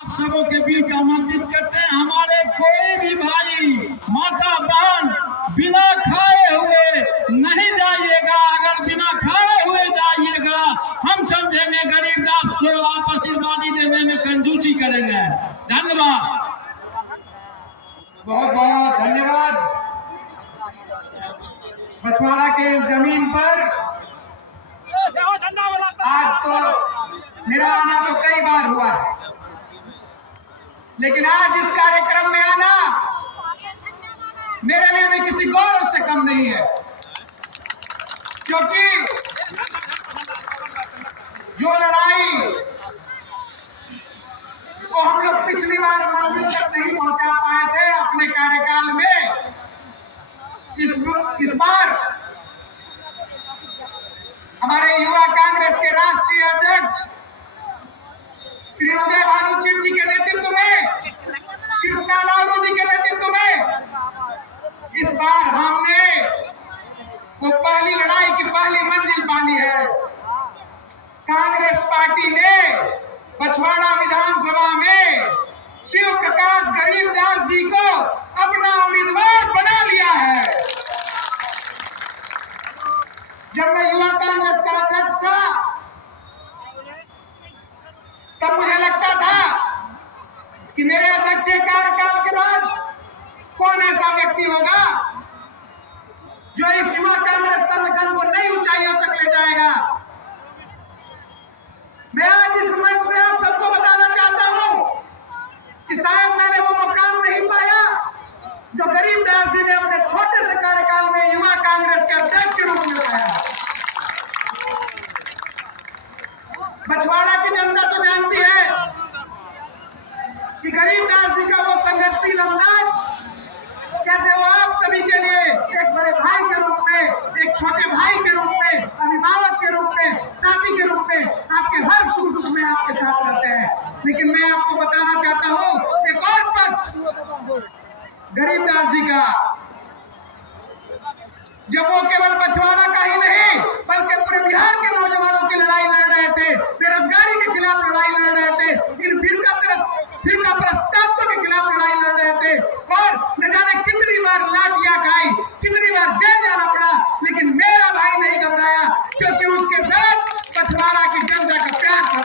सबों के बीच आमंत्रित करते हैं। हमारे कोई भी भाई माता बहन बिना खाए हुए नहीं जाइएगा। अगर बिना खाए हुए जाइएगा हम समझेंगे गरीबदास को आप आशीर्वादी देने में कंजूसी करेंगे। धन्यवाद, बहुत बहुत धन्यवाद। बछवाड़ा के इस जमीन पर आज तो मेरा आना तो कई बार हुआ है, लेकिन आज इस कार्यक्रम में आना मेरे लिए भी किसी गौरव से कम नहीं है, क्योंकि जो लड़ाई को हम लोग पिछली बार मंजिल तक नहीं पहुंचा पाए थे अपने कार्यकाल में, इस बार हमारे युवा कांग्रेस के राष्ट्रीय अध्यक्ष श्री उदय भानुचित जी के नेतृत्व में, कृष्णा लालू जी के नेतृत्व में इस बार हमने वो पहली लड़ाई की पहली मंजिल पानी है। कांग्रेस पार्टी ने बछवाड़ा विधानसभा में शिव प्रकाश गरीबदास जी को अपना उम्मीदवार बना लिया है। जब मैं युवा कांग्रेस का अध्यक्ष था तब मुझे लगता था कि मेरे अध्यक्ष कार्यकाल के बाद कौन ऐसा व्यक्ति होगा जो इस युवा कांग्रेस संगठन को नई ऊंचाइयों तक ले जाएगा। मैं आज इस मंच से आप सबको बताना चाहता हूं कि शायद मैंने वो मुकाम नहीं पाया जो गरीबदास जी ने अपने छोटे से कार्यकाल में युवा कांग्रेस के अध्यक्ष के रूप में पाया। बछवाड़ा की जनता तो जानती है कि गरीबदास जी का वो संघर्षशील अंदाज कैसे वो आप सभी के लिए एक बड़े भाई के रूप में, एक छोटे भाई के रूप में, अभिभावक के रूप में, साथी के रूप में आपके हर सुख दुख में आपके साथ रहते हैं। लेकिन मैं आपको बताना चाहता हूं एक और पक्ष गरीबदास जी का, जब वो केवल बछवाड़ा का ही नहीं बल्कि पूरे बिहार के नौजवानों की लड़ाई लड़ रहे थे, बेरोजगारी के खिलाफ लड़ाई लड़ रहे थे, इन फिरका प्रस्ताव के खिलाफ लड़ाई लड़ रहे थे और न जाने कितनी बार लाठियां खाई, कितनी बार जेल जाना पड़ा, लेकिन मेरा भाई नहीं घबराया, क्योंकि उसके साथ बछवाड़ा की जनता का प्यार का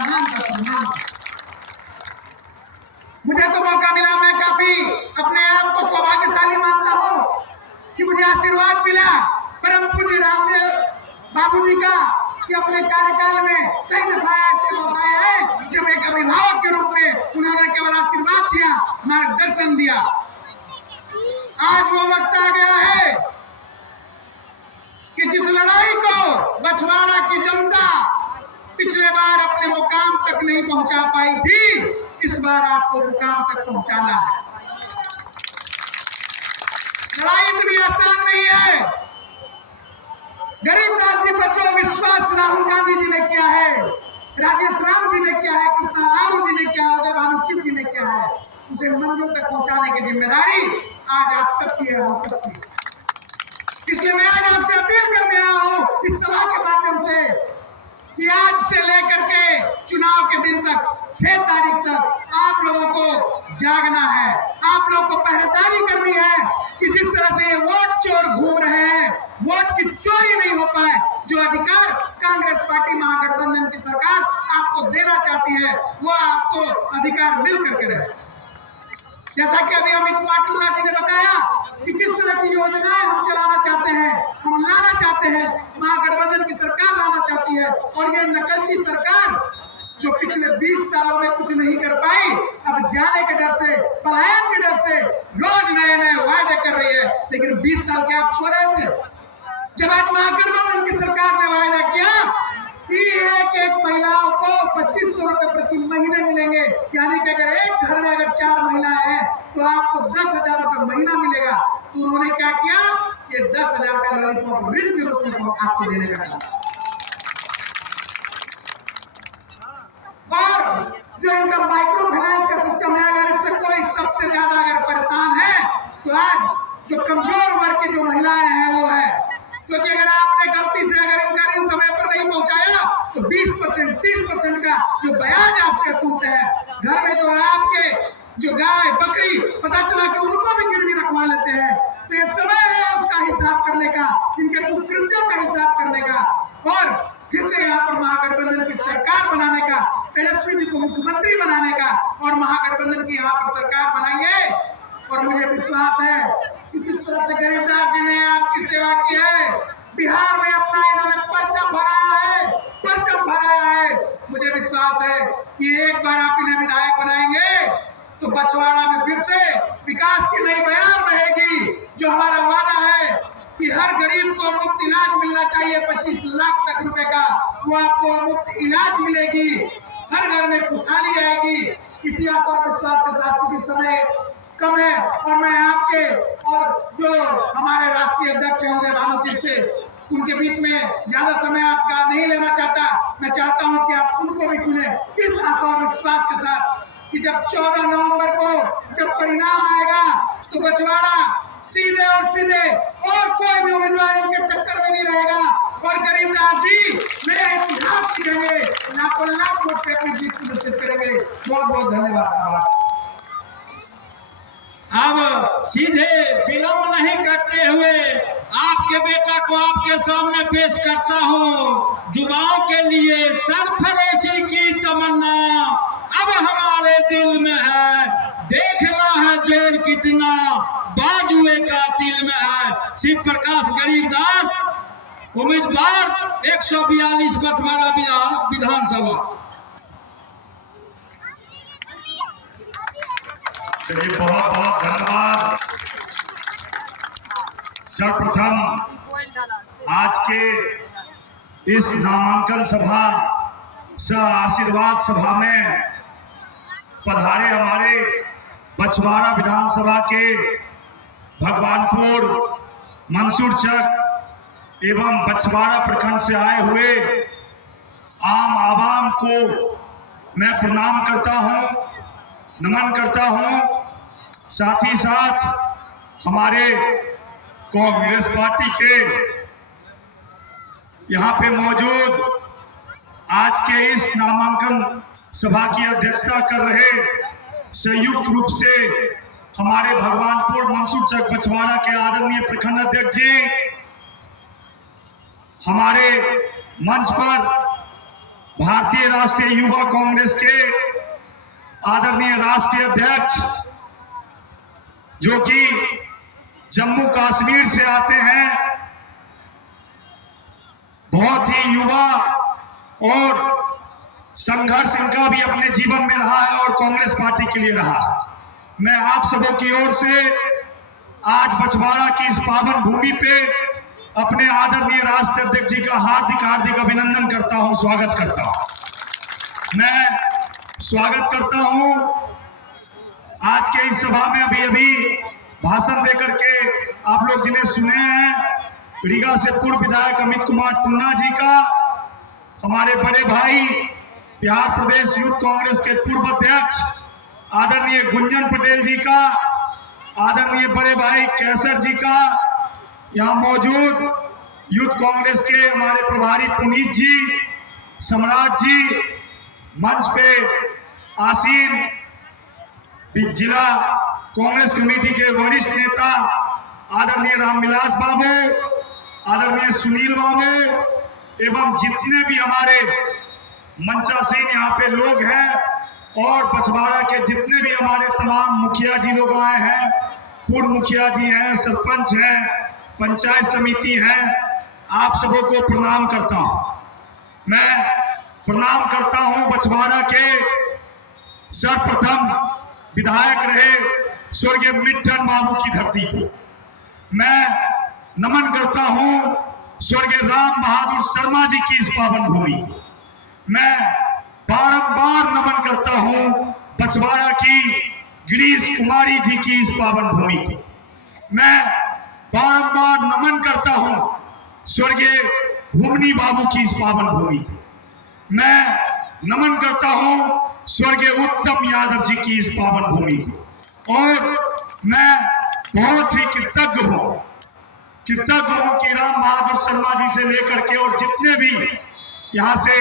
सम्मान। मुझे तो मौका मिला, मैं काफी अपने आप को सौभाग्यशाली मानता हूं कि मुझे आशीर्वाद मिला परम पूज्य रामदेव बाबूजी का कि अपने कार्यकाल में कई दफा ऐसे मौके आए जब एक अभिभावक के रूप में उन्होंने केवल आशीर्वाद दिया, मार्गदर्शन दिया। आज वो वक्त आ गया है कि जिस लड़ाई को बछवाड़ा की जनता पिछले बार अपने मुकाम तक नहीं पहुंचा पाई थी, इस बार आपको मुकाम तक पहुंचाना है। लड़ाई इतनी आसान नहीं है। गरीबदास जी पर जो विश्वास राहुल गांधी जी ने किया है, राजेश राम जी ने किया है, कृष्णा लालू जी ने किया है, उदय भानुचित जी ने किया है, उसे मंजिल तक पहुंचाने की जिम्मेदारी आज आप सबकी है, हम सबकी। इसलिए मैं आज आपसे अपील करने आया हूं इस सभा के माध्यम से कि आज से लेकर के चुनाव के दिन तक 6 तारीख तक आप लोगों को जागना है, आप लोगों को पहरेदारी करनी है कि जिस तरह से ये वोट चोर घूम रहे हैं, वोट की चोरी नहीं हो पाए। जो अधिकार कांग्रेस पार्टी महागठबंधन की सरकार आपको देना चाहती है, वो आपको अधिकार मिल करके रहे। जैसा कि अभी अमित पाटिल जी ने बताया कि किस तरह की योजनाएं हम चलाना चाहते हैं, हम लाना चाहते हैं, महागठबंधन की सरकार लाना चाहती है। और ये नकलची सरकार जो पिछले 20 सालों में कुछ नहीं कर पाई, अब जाने के डर से, पलायन के डर से रोज नए नए वायदे कर रही है। लेकिन 20 साल के आप सो रहे थे जब आज महागठबंधन की सरकार ने वायदा किया कि एक महिलाओं को 2500 रुपए प्रति महीने मिलेंगे, यानी कि अगर एक घर में अगर 4 महिलाएं हैं तो आपको 10,000 रुपए महीना मिलेगा। तो उन्होंने क्या किया, ये 10,000 का लॉलीपॉप ऋण के रूप में आपको देने का। और जो इनका माइक्रो फाइनेंस का सिस्टम है, अगर इससे कोई सबसे ज्यादा अगर परेशान है तो आज जो कमजोर वर्ग की जो महिलाएं हैं वो है, क्योंकि अगर आपने गलती से अगर इनका ऋण समय पर नहीं पहुंचाया तो 20%, 30% का जो ब्याज आपसे सूद है, घर में जो है आप जो गाय बकरी पता चला कि उनको भी गिरवी रखवा लेते हैं। तो ये समय है उसका हिसाब करने का, इनके कुकृत्यों का हिसाब करने का, और फिर से यहाँ पर महागठबंधन की सरकार बनाने का, तेजस्वी जी को मुख्यमंत्री बनाने का, और महागठबंधन की यहाँ पर सरकार बनाएंगे। और मुझे विश्वास है कि जिस तरह से गरीबदास जी ने आपकी सेवा की है, बिहार में अपना इन्होंने परचम भराया है, मुझे विश्वास है कि एक बार आप इन्हें विधायक बनाएंगे तो बछवाड़ा में फिर से विकास की नई बयार बहेगी। जो हमारा वादा है कि हर गरीब को मुफ्त इलाज मिलना चाहिए, 25 लाख तक रुपए का, वो आपको मुफ्त इलाज मिलेगी, हर घर में खुशहाली आएगी। इसी आशा और विश्वास के साथ, चूंकि समय कम है और मैं आपके और जो हमारे राष्ट्रीय अध्यक्ष होंगे भानुचित से, उनके बीच में ज्यादा समय आपका नहीं लेना चाहता। मैं चाहता हूं कि आप उनको भी सुने, इस आशा और विश्वास के साथ कि जब 14 नवंबर को जब परिणाम आएगा तो बछवाड़ा सीधे और सीधे और कोई भी उम्मीदवार इनके टक्कर में नहीं रहेगा, और गरीबदास जी नया इतिहास लिखेंगे, लाखों लाख वोट से अपनी जीत सुनिश्चित करेंगे। बहुत बहुत धन्यवाद। अब सीधे विलंब नहीं करते हुए आपके बेटा को आपके सामने पेश करता हूँ। युवाओं के लिए सरफरोशी की तमन्ना अब हमारे दिल में है, देखना है जोर कितना बाजुए का दिल में है। शिव प्रकाश गरीबदास, उम्मीदवार 142 बछवाड़ा विधानसभा। चलिए, बहुत बहुत धन्यवाद। सर्वप्रथम आज के इस नामांकन सभा सह आशीर्वाद सभा में पधारे हमारे बछवाड़ा विधानसभा के भगवानपुर, मंसूरचक एवं बछवाड़ा प्रखंड से आए हुए आम आवाम को मैं प्रणाम करता हूं, नमन करता हूं। साथ ही साथ हमारे कांग्रेस पार्टी के यहाँ पे मौजूद आज के इस नामांकन सभा की अध्यक्षता कर रहे संयुक्त रूप से हमारे भगवानपुर मंसूरचक बछवाड़ा के आदरणीय प्रखंड अध्यक्ष जी, हमारे मंच पर भारतीय राष्ट्रीय युवा कांग्रेस के आदरणीय राष्ट्रीय अध्यक्ष जो कि जम्मू कश्मीर से आते हैं, बहुत ही युवा और संघर्ष इनका भी अपने जीवन में रहा है और कांग्रेस पार्टी के लिए रहा। मैं आप सबों की ओर से आज बछवाड़ा की इस पावन भूमि पे अपने आदरणीय राष्ट्रीय अध्यक्ष जी का हार्दिक हार्दिक अभिनंदन करता हूं, स्वागत करता हूं। मैं स्वागत करता हूं। आज के इस सभा में अभी भाषण देकर के आप लोग जिन्हें सुने हैं, रीगा से पूर्व विधायक अमित कुमार टुन्ना जी का, हमारे बड़े भाई बिहार प्रदेश यूथ कांग्रेस के पूर्व अध्यक्ष आदरणीय गुंजन पटेल जी का, आदरणीय बड़े भाई कैसर जी का, यहाँ मौजूद यूथ कांग्रेस के हमारे प्रभारी पुनीत जी, सम्राट जी, मंच पे आसीन जिला कांग्रेस कमेटी के वरिष्ठ नेता आदरणीय रामविलास बाबू, आदरणीय सुनील बाबू एवं जितने भी हमारे मंचासीन यहाँ पे लोग हैं, और बछवाड़ा के जितने भी हमारे तमाम मुखिया जी लोग आए हैं, पूर्व मुखिया जी हैं, सरपंच हैं, पंचायत समिति हैं, आप सबों को प्रणाम करता हूँ। मैं प्रणाम करता हूँ बछवाड़ा के सर्वप्रथम विधायक रहे स्वर्गीय मिट्ठन बाबू की धरती को। मैं नमन करता हूं स्वर्गीय राम बहादुर शर्मा जी की इस पावन भूमि को। मैं बारंबार नमन करता हूं बछवाड़ा की गिरीश कुमारी जी की इस पावन भूमि को। मैं बारंबार नमन करता हूं स्वर्गीय भूमनी बाबू की इस पावन भूमि को। मैं नमन करता हूं स्वर्गीय उत्तम यादव जी की इस पावन भूमि को। और मैं बहुत ही कृतज्ञ हूं कि राम बहादुर शर्मा जी से लेकर के और जितने भी यहाँ से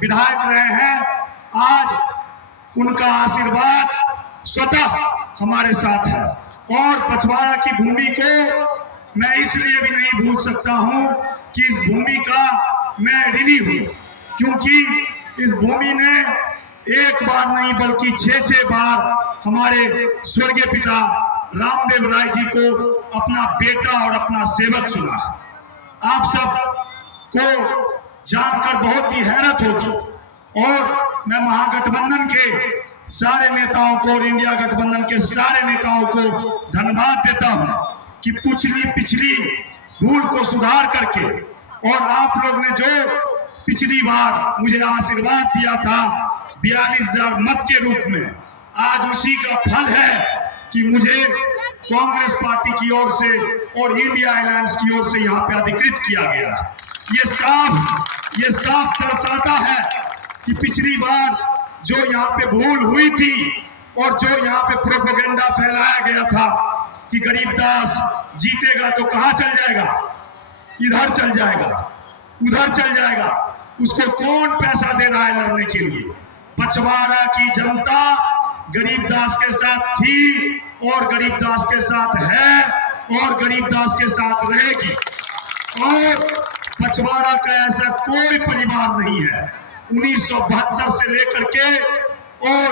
विधायक रहे हैं, आज उनका आशीर्वाद स्वतः हमारे साथ है। और पछवाड़ा की भूमि को मैं इसलिए भी नहीं भूल सकता हूं कि इस भूमि का मैं ऋणी हूं, क्योंकि इस भूमि ने एक बार नहीं बल्कि 6 बार हमारे स्वर्गीय पिता रामदेव राय जी को अपना बेटा और अपना सेवक चुना। आप सब को जानकर बहुत ही हैरत होगी और मैं महागठबंधन के सारे नेताओं को और इंडिया गठबंधन के सारे नेताओं को धन्यवाद देता हूं कि पिछली भूल को सुधार करके, और आप लोग ने जो पिछली बार मुझे आशीर्वाद दिया था 42,000 मत के रूप में, आज उसी का फल है कि मुझे कांग्रेस पार्टी की ओर से और इंडिया अलायंस की ओर से यहाँ पे अधिकृत किया गया। ये साफ दर्शाता है कि पिछली बार जो यहाँ पे भूल हुई थी और जो यहाँ पे प्रोपेगेंडा फैलाया गया था कि गरीबदास जीतेगा तो कहाँ चल जाएगा, इधर चल जाएगा, उधर चल जाएगा, उसको कौन पैसा दे रहा है लड़ने के लिए। पछवाड़ा की जनता गरीबदास के साथ थी और गरीबदास के साथ है और गरीबदास के साथ रहेगी। और पछवाड़ा का ऐसा कोई परिवार नहीं है 1972 से लेकर के और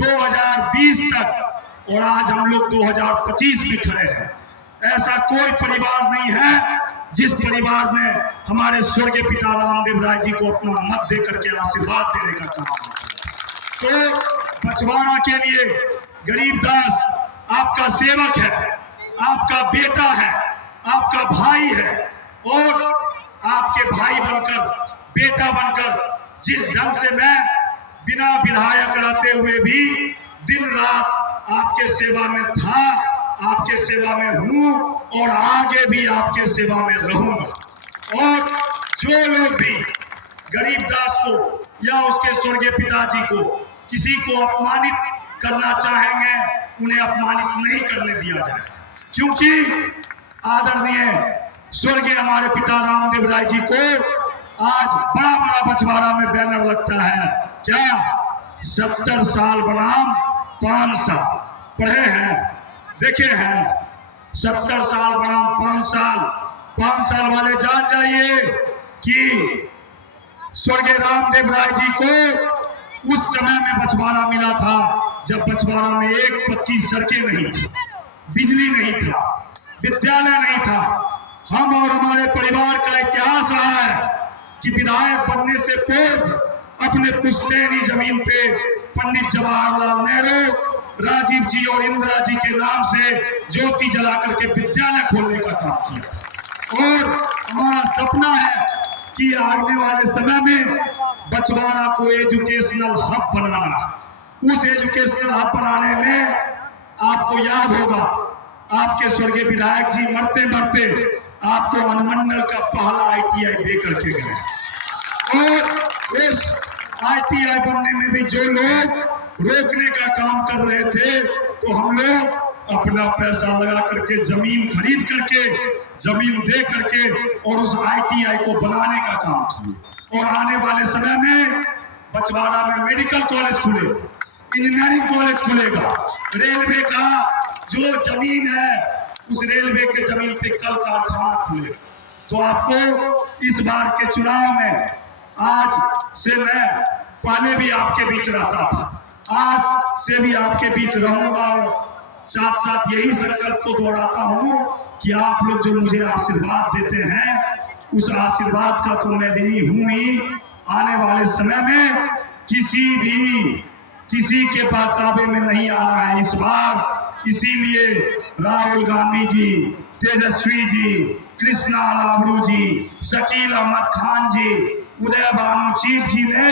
2020 तक, और आज हम लोग 2025 में खड़े हैं, ऐसा कोई परिवार नहीं है जिस परिवार ने हमारे स्वर्गीय पिता रामदेव राय जी को अपना मत देकर के आशीर्वाद देने का काम किया। तो पछवाड़ा के लिए गरीबदास आपका सेवक है, आपका बेटा है, आपका भाई है, और आपके भाई बनकर, बेटा बनकर जिस ढंग से मैं बिना विधायक रहते हुए भी दिन रात आपके सेवा में था, आपके सेवा में हूं और आगे भी आपके सेवा में रहूंगा। और जो लोग भी गरीबदास को या उसके स्वर्गीय पिताजी को किसी को अपमानित करना चाहेंगे, उन्हें अपमानित नहीं करने दिया जाए, क्योंकि आदरणीय स्वर्गीय हमारे पिता रामदेव राय जी को आज बड़ा बड़ा पछवाड़ा में बैनर लगता है, क्या 70 साल बनाम 5 साल पढ़े हैं, देखे हैं, 70 साल बनाम 5 साल वाले जान जाइए कि स्वर्गीय रामदेव राय जी को उस समय में पछवाड़ा मिला था जब पछवाड़ा में एक पक्की सड़कें नहीं थी, बिजली नहीं था, विद्यालय नहीं था। हम और हमारे परिवार का इतिहास रहा है कि विधायक बनने से पूर्व अपने पुश्तैनी जमीन पे पंडित जवाहरलाल नेहरू, राजीव जी और इंदिरा जी के नाम से ज्योति जला करके विद्यालय खोलने का काम किया। और हमारा सपना है कि आने वाले समय में पछवाड़ा को एजुकेशनल हब बनाना। उस एजुकेशनल हब बनाने में आपको याद होगा, आपके स्वर्गीय विधायक जी मरते मरते आपको अनुमंडल का पहला ITI दे करके गए, और इस ITI बनने में भी जो लोग रोकने का काम कर रहे थे, तो हम लोग अपना पैसा लगा करके जमीन खरीद करके, जमीन दे करके और उस ITI को बनाने का काम किए। और आने वाले समय में पछवाड़ा में मेडिकल कॉलेज खुले, इंजीनियरिंग कॉलेज खुलेगा, रेलवे का जो जमीन है उस रेलवे के जमीन पे कल कारखाना खुले। तो आपको इस बार के चुनाव में, आज से मैं पहले भी आपके बीच रहता था, आज से भी आपके बीच रहूंगा, और साथ साथ यही संकल्प को दोहराता हूं कि आप लोग जो मुझे आशीर्वाद देते हैं, उस आशीर्वाद का तो मैं ऋणी हूं ही। आने वाले समय में किसी के बहकावे में नहीं आना है इस बार। इसीलिए राहुल गांधी जी, तेजस्वी जी, कृष्णा लावड़ू जी, शकील अहमद खान जी, उदय भानु चीफ जी ने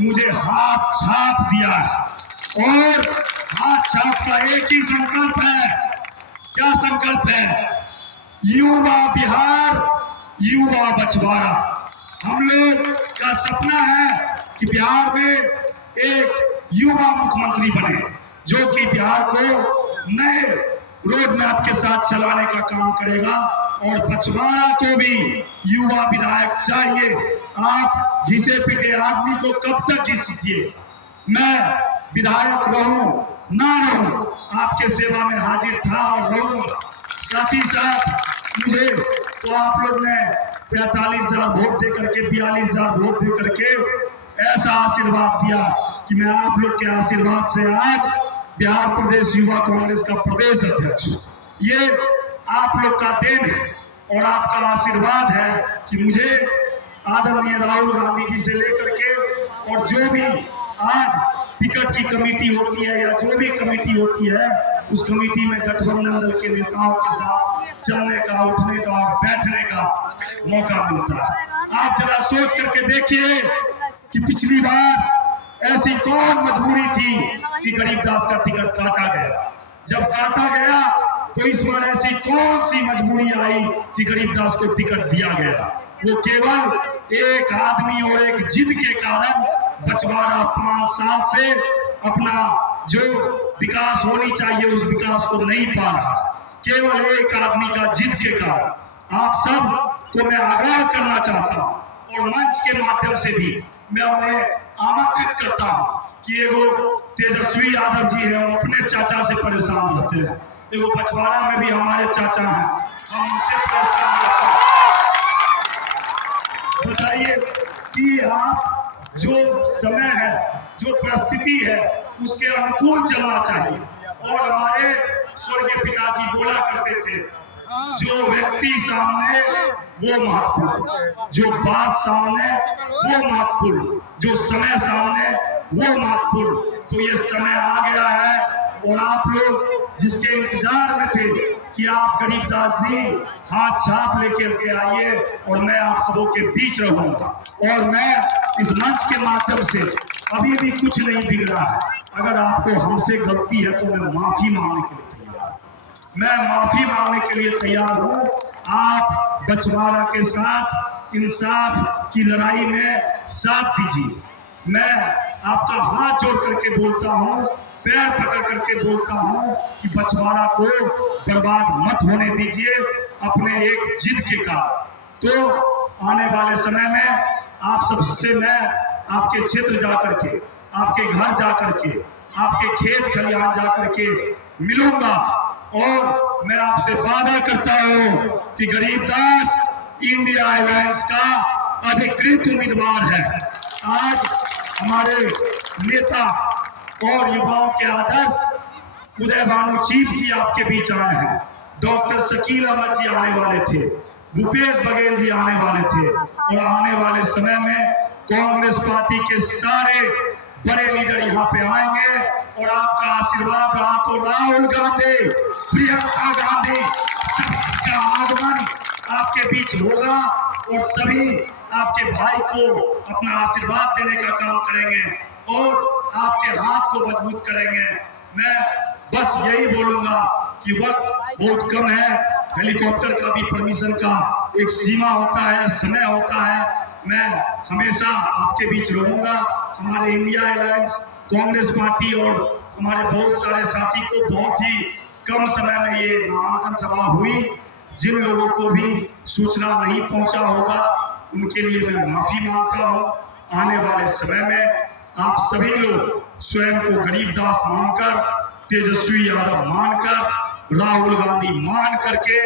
मुझे हाथ छाप दिया है, और हाथ छाप का एक ही संकल्प है। क्या संकल्प है? युवा बिहार, युवा पछवाड़ा। हम लोग का सपना है कि बिहार में एक युवा मुख्यमंत्री बने, जो कि बिहार को नए रोड मैप के साथ चलाने का काम करेगा, और पछवाड़ा को भी युवा विधायक चाहिए। आप घिसे पिटे आदमी को कब तक घिसिए? मैं विधायक रहूं ना रहूं, आपके सेवा में हाजिर था और रहूंगा। साथ ही साथ मुझे तो आप लोग ने 45,000 वोट दे करके 42,000 वोट दे करके ऐसा आशीर्वाद दिया कि मैं आप लोग के आशीर्वाद से आज बिहार प्रदेश युवा कांग्रेस का प्रदेश अध्यक्ष, ये आप लोग का देन है और आपका आशीर्वाद है कि मुझे आदरणीय राहुल गांधी जी से लेकर के और जो भी आज टिकट की कमेटी होती है या जो भी कमेटी होती है, उस कमेटी में गठबंधन दल के नेताओं के साथ चलने का, उठने का और बैठने का मौका मिलता है। आप जरा सोच करके देखिए कि पिछली बार ऐसी कौन मजबूरी थी कि गरीबदास का टिकट काटा गया। जब काटा गया तो इस बार ऐसी कौन सी मजबूरी आई कि गरीबदास को टिकट दिया गया। वो केवल एक आदमी और एक जिद के कारण बछवाड़ा 5 साल से अपना जो विकास होनी चाहिए उस विकास को नहीं पा रहा, केवल एक आदमी का जिद के कारण। आप सब को मैं आगाह करना चाहता हूं और मंच के माध्यम से भी मैं उन्हें आमंत्रित करता हूं कि एगो तेजस्वी यादव जी हैं, वो अपने चाचा से परेशान रहते हैं, एगो बछवाड़ा में भी हमारे चाचा हैं, हम उनसे परेशान रहते हैं। बताइए कि आप जो समय है, जो परिस्थिति है, उसके अनुकूल चलना चाहिए। और हमारे स्वर्गीय पिताजी बोला करते थे, जो व्यक्ति सामने वो महत्वपूर्ण, जो बात सामने वो महत्वपूर्ण, जो समय सामने वो महत्वपूर्ण। तो ये समय आ गया है और आप लोग जिसके इंतजार में थे कि आप गरीबदास जी हाथ छाप लेकर के आइए और मैं आप सबों के बीच रहूंगा। और मैं इस मंच के माध्यम से, अभी भी कुछ नहीं बिगड़ा है, अगर आपको हमसे गलती है तो मैं माफी मांगने के लिए तैयार हूं, मैं माफी मांगने के लिए तैयार हूं। आप बछवाड़ा के साथ इंसाफ की लड़ाई में साथ दीजिए। मैं आपका हाथ जोड़ करके बोलता हूं, पैर पकड़ करके बोलता हूं कि बछवाड़ा को बर्बाद मत होने दीजिए अपने एक जिद के कारण। तो आने वाले समय में आप सबसे मैं आपके क्षेत्र जा करके, आपके घर जा करके, आपके खेत खलिहान जा करके मिलूंगा और मैं आपसे वादा करता हूं कि गरीबदास इंडिया अलायंस का अधिकृत उम्मीदवार है। आज हमारे नेता और युवाओं के आदर्श उदय भानु चीफ जी आपके बीच आए हैं, डॉक्टर शकील अहमद जी आने वाले थे, भूपेश बघेल जी आने वाले थे और आने वाले समय में कांग्रेस पार्टी के सारे बड़े लीडर यहाँ पे आएंगे और आपका आशीर्वाद रहा तो राहुल गांधी, प्रियंका गांधी सबका आगमन आपके बीच होगा और सभी आपके भाई को अपना आशीर्वाद देने का काम करेंगे और आपके हाथ को मजबूत करेंगे। मैं बस यही बोलूंगा कि वक्त बहुत कम है, हेलीकॉप्टर का भी परमिशन का एक सीमा होता है, समय होता है। मैं हमेशा आपके बीच रहूंगा। हमारे इंडिया अलायंस कांग्रेस पार्टी और हमारे बहुत सारे साथी को बहुत ही कम समय में ये नामांकन सभा हुई, जिन लोगों को भी सूचना नहीं पहुंचा होगा उनके लिए मैं माफी मांगता हूं। आने वाले समय में आप सभी लोग स्वयं को गरीबदास मानकर, तेजस्वी यादव मानकर, राहुल गांधी मान करके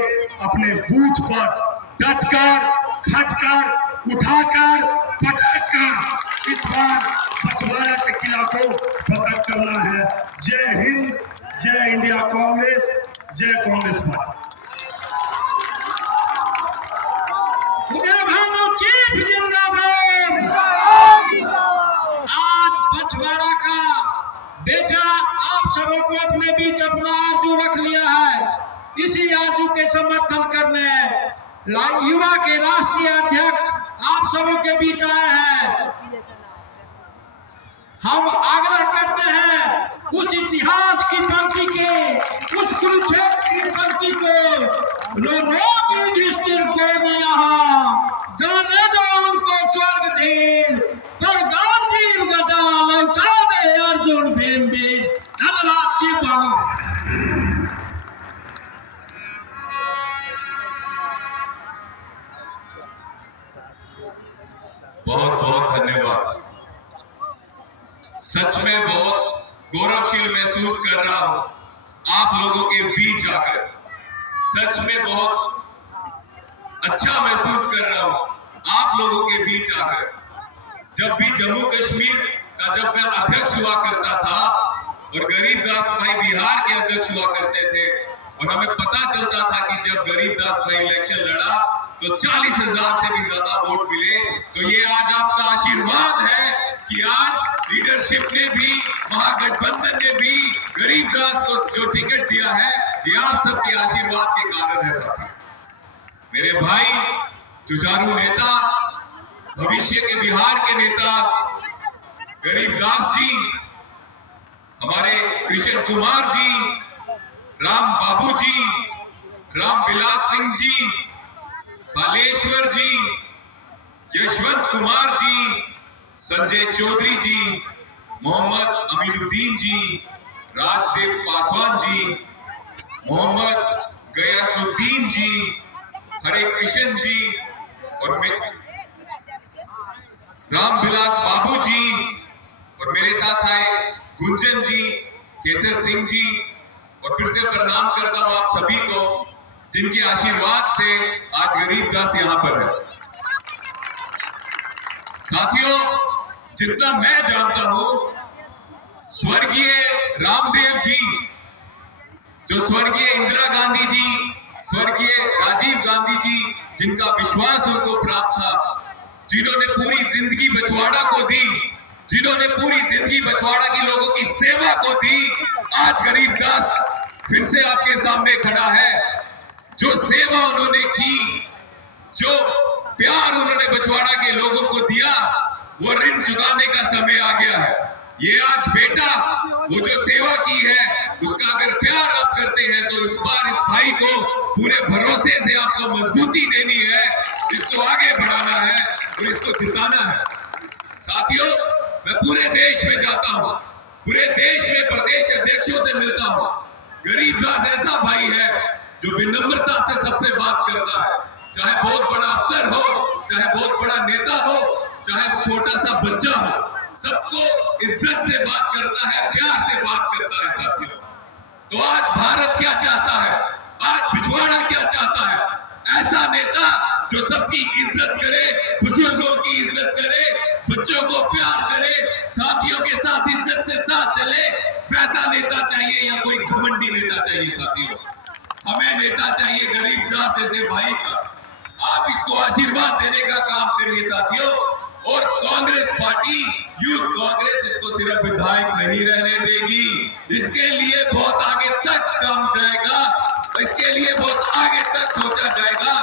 अपने बूथ पर डटकर, खटकर, उठाकर, पटककर इस बार बछवाड़ा के किला को फतह करना है। जय हिंद, जय इंडिया कांग्रेस, जय कांग्रेस पार्टी। उदय भानु चीफ जिंदाबाद। आज बछवाड़ा का बेटा आप सबों को अपने बीच अपना आरजू रख लिया है। इसी आरजू के समर्थन करने युवा के राष्ट्रीय अध्यक्ष आप सबों के बीच आए हैं। हम आग्रह करते हैं उस इतिहास की पंक्ति के, उस कुरुक्षेत्र की पंक्ति को, युधिष्ठिर को भी यहाँ जाने दो उनको स्वर्ग धीर, पर गांधी गदा लौटा दे अर्जुन भीम वीर। धन्यवाद जी। बहुत बहुत धन्यवाद। सच में बहुत गौरवशील महसूस कर रहा हूं आप लोगों के बीच आकर। सच में बहुत अच्छा महसूस कर रहा हूं आप लोगों के बीच आकर। जब भी जम्मू कश्मीर का जब मैं अध्यक्ष हुआ करता था और गरीबदास भाई बिहार के अध्यक्ष हुआ करते थे, और हमें पता चलता था कि जब गरीबदास भाई इलेक्शन लड़ा तो 40,000 से भी ज्यादा वोट मिले। तो ये आज आपका आशीर्वाद है कि आज लीडरशिप ने भी, महागठबंधन ने भी गरीबदास को जो टिकट दिया है, ये आप सबके आशीर्वाद के कारण है साथी। मेरे भाई जुझारू नेता, भविष्य के बिहार के नेता गरीबदास जी, हमारे कृष्ण कुमार जी, राम बाबू जी, राम विलास सिंह जी, बालेश्वर जी, यशवंत कुमार जी, संजय चौधरी जी, मोहम्मद अमीनुद्दीन जी, राजदेव पासवान जी, मोहम्मद गयासुद्दीन जी, हरे कृष्ण जी, और रामविलास बाबू जी, और मेरे साथ आए गुंजन जी, केसर सिंह जी, और फिर से प्रणाम करता हूं आप सभी को जिनके आशीर्वाद से आज गरीबदास यहां पर है। साथियों, जितना मैं जानता हूं, स्वर्गीय रामदेव जी, जो स्वर्गीय इंदिरा गांधी जी, स्वर्गीय राजीव गांधी जी, जिनका विश्वास उनको प्राप्त था, जिन्होंने पूरी जिंदगी बछवाड़ा को दी, जिन्होंने पूरी जिंदगी बछवाड़ा की लोगों की सेवा को दी, आज गरीबदास फिर से आपके सामने खड़ा है। जो सेवा उन्होंने की, जो प्यार उन्होंने बछवाड़ा के लोगों को दिया, वो ऋण चुकाने का समय आ गया है। ये आज बेटा वो जो सेवा की है, उसका अगर प्यार आप करते हैं तो इस बार इस भाई को पूरे भरोसे से आपको मजबूती देनी है, इसको आगे बढ़ाना है और इसको जिताना है। साथियों, मैं पूरे देश में जाता हूं, पूरे देश में प्रदेश अध्यक्षों से मिलता हूं। गरीबदास ऐसा भाई है जो विनम्रता से सबसे बात करता है, चाहे बहुत बड़ा अफसर हो, चाहे बहुत बड़ा नेता हो, चाहे छोटा सा बच्चा हो, सबको इज्जत से बात करता है, प्यार से बात करता है। साथियों, तो आज भारत क्या चाहता है, आज पिछवाड़ा क्या चाहता है? ऐसा नेता जो सबकी इज्जत करे, बुजुर्गों की इज्जत करे, बच्चों को प्यार करे, साथियों के साथ इज्जत से साथ चले, वैसा नेता चाहिए या कोई घमंडी नेता चाहिए? साथियों, हमें नेता चाहिए गरीबदास जैसे भाई का। आप इसको आशीर्वाद देने का काम करिए साथियों। और कांग्रेस पार्टी, यूथ कांग्रेस, इसको सिर्फ विधायक नहीं रहने देगी, इसके लिए बहुत आगे तक काम जाएगा, इसके लिए बहुत आगे तक सोचा जाएगा,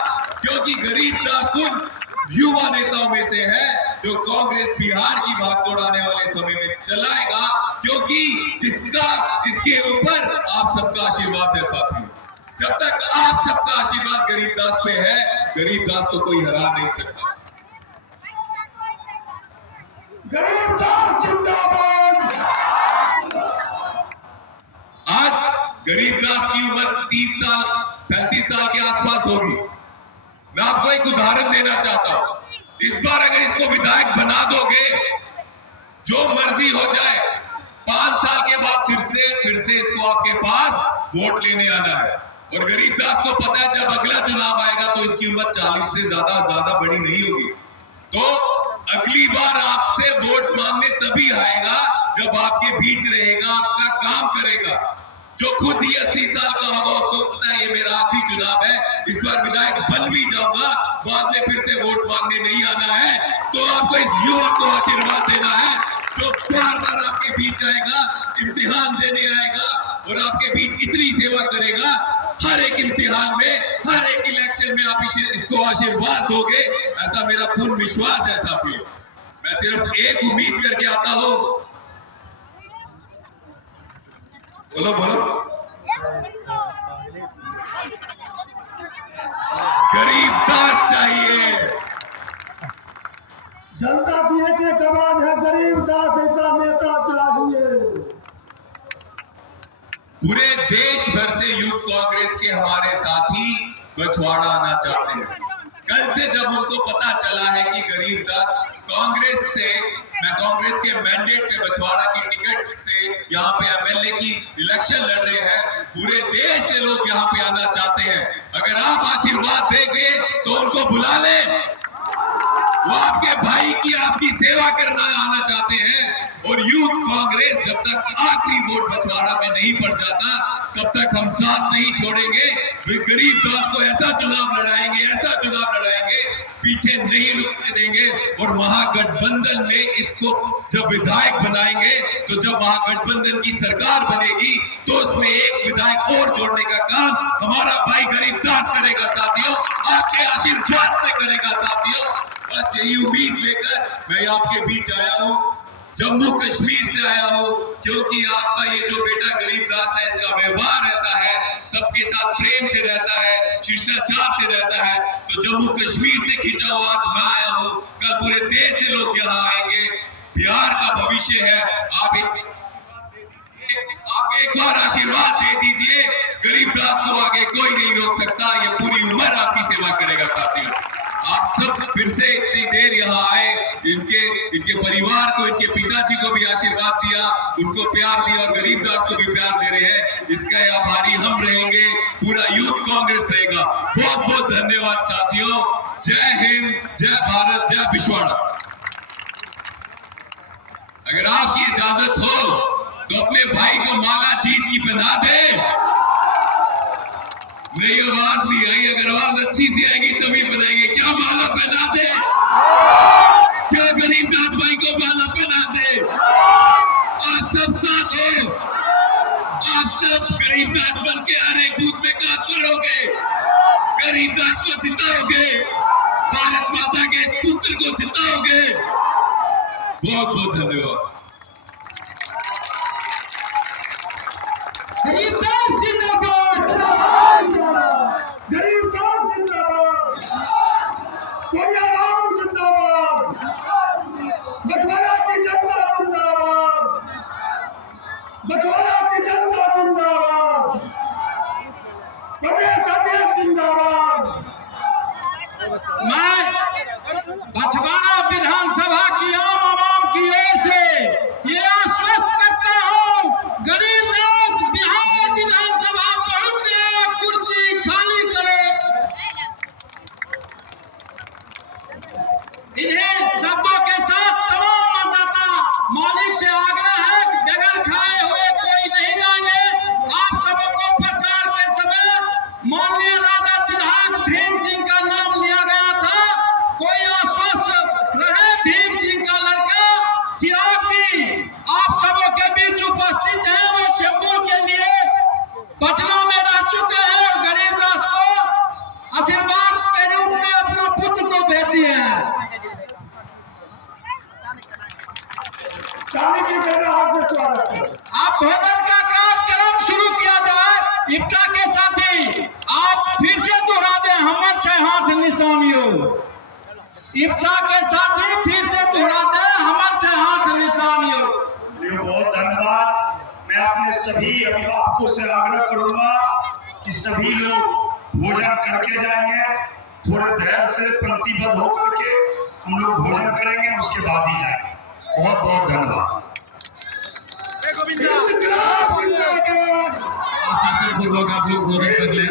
क्योंकि गरीबदास उन युवा नेताओं में से है जो कांग्रेस बिहार की भागदौड़ आने वाले समय में चलाएगा, क्योंकि इसके ऊपर आप सबका आशीर्वाद है साथियों। जब तक आप सबका आशीर्वाद गरीबदास पे है, गरीबदास को कोई हरा नहीं सकता। गरीबदास जिंदाबाद। आज गरीबदास की उम्र 30 साल 35 साल के आसपास होगी। मैं आपको एक उदाहरण देना चाहता हूं। इस बार अगर इसको विधायक बना दोगे, जो मर्जी हो जाए, 5 साल के बाद फिर से इसको आपके पास वोट लेने आना है। और गरीबदास को पता है जब अगला चुनाव आएगा तो इसकी उम्र 40 से ज्यादा बड़ी नहीं होगी। तो अगली बार आपसे वोट मांगने तभी आएगा जब आपके बीच रहेगा, आपका काम करेगा। जो खुद ही 80 साल का होगा उसको पता है ये मेरा आखिरी चुनाव है, इस बार विधायक बन भी जाऊंगा, बाद में फिर से वोट मांगने नहीं आना है। तो आपको इस युवा को आशीर्वाद देना है जो बार बार आपके बीच आएगा, इम्तिहान देने आएगा और आपके बीच इतनी सेवा करेगा। हर एक इम्तिहान में, हर एक इलेक्शन में आप इसको आशीर्वाद दोगे, ऐसा मेरा पूर्ण विश्वास है साथियों। मैं सिर्फ एक उम्मीद करके आता हूं, बोलो गरीबदास चाहिए। जनता की एक आवाज है, गरीबदास ऐसा नेता चाहिए। पूरे देश भर से यूथ कांग्रेस के हमारे साथी बछवाड़ा आना चाहते हैं। कल से जब उनको पता चला है कि गरीबदास कांग्रेस से मैं कांग्रेस के मैंडेट से बछवाड़ा की टिकट से यहाँ पे एमएलए की इलेक्शन लड़ रहे हैं। पूरे देश से लोग यहाँ पे आना चाहते हैं। अगर आप आशीर्वाद देंगे तो उनको बुला लें। वो आपके भाई की आपकी सेवा करना आना चाहते हैं। और यूथ कांग्रेस जब तक आखिरी वोट बछवाड़ा में नहीं पड़ जाता तब तक हम साथ नहीं छोड़ेंगे। वे गरीबदास को ऐसा चुनाव लड़ाएंगे, पीछे नहीं रुकने देंगे। और महागठबंधन में इसको जब विधायक बनाएंगे तो जब महागठबंधन की सरकार बनेगी तो उसमें एक विधायक और जोड़ने का काम हमारा भाई गरीबदास करेगा साथियों, आपके आशीर्वाद से करेगा साथियों। बस यही उम्मीद लेकर मैं आपके बीच आया हूँ। जम्मू कश्मीर से आया हूँ क्योंकि आपका ये जो बेटा गरीबदास है इसका व्यवहार ऐसा है, सबके साथ प्रेम से रहता है, शिष्टाचार से रहता है। तो जम्मू कश्मीर से खींचा हुआ आज मैं आया हूँ। कल पूरे देश से लोग यहाँ आएंगे। बिहार का भविष्य है। आप एक बार आशीर्वाद दे दीजिए। गरीबदास को आगे कोई नहीं रोक सकता। ये पूरी उम्र आपकी सेवा करेगा साथियों। आप सब फिर से इतनी देर यहाँ आए, इनके परिवार को, इनके पिताजी को भी आशीर्वाद दिया, उनको प्यार दिया और गरीबदास को भी प्यार दे रहे हैं। इसका आभारी हम रहेंगे, पूरा यूथ कांग्रेस रहेगा। बहुत बहुत धन्यवाद साथियों। जय हिंद, जय भारत, जय पिछवाड़ा। अगर आपकी इजाजत हो तो अपने भाई को माला जीत की पहना दे। मेरी आवाज नहीं आई, अगर आवाज अच्छी सी आएगी तभी बनाएंगे। क्या माला पहना दे? क्या गरीबदास भाई को माला पहना दे? आप सब साथ हो, आप सब गरीबदास बन के हर एक बूथ में काम करोगे, गरीबदास को जिताओगे, भारत माता के पुत्र को जिताओगे। बहुत बहुत धन्यवाद। गरीबदास जिंदाबाद, गरीबदास जिंदाबाद, सोनिया राहुल जिंदाबाद, बछवाड़ा की जनता जिंदाबाद, बछवाड़ा की जनता जिंदाबाद, प्रदेश अध्यक्ष जिंदाबाद। मैं बछवाड़ा विधानसभा की आम आवाम की ओर से ये आश्वस्त करता हूँ, गरीबदास बिहार विधानसभा पहुंच गया, कुर्सी खाली करे। इन्हें शब्दों के साथ तमाम मतदाता मालिक से आग्रह है कि बगैर खाए हुए कोई नहीं जाएंगे। आप सबों को प्रचार के समय माननीय राजा विधायक भीम सिंह का नाम लिया गया था। कोई आश्वस्त रहे, भीम सिंह का लड़का चिराग जी आप सबों के बीच उपस्थित हैं। वो शंभू के लिए पटना में रह चुके हैं और गरीबदास को आशीर्वाद के रूप में अपना पुत्र को भेज दिए हैं। आप भोजन का कार्यक्रम शुरू किया जाए। इफ्ता के साथी आप फिर से दोहरा दें, हमर छह हाथ निशानियों। इफ्ता के साथी फिर से दोहरा दें, हमर छह हाथ निशानियों। बहुत धन्यवाद। मैं अपने सभी अभिभावकों से आग्रह करूंगा कि सभी लोग भोजन करके जाएंगे। थोड़े धैर्य से पंक्तिबद्ध होकर के हम लोग भोजन करेंगे, उसके बाद ही जाएंगे। बहुत बहुत धन्यवाद। आप लोग भोजन कर लें।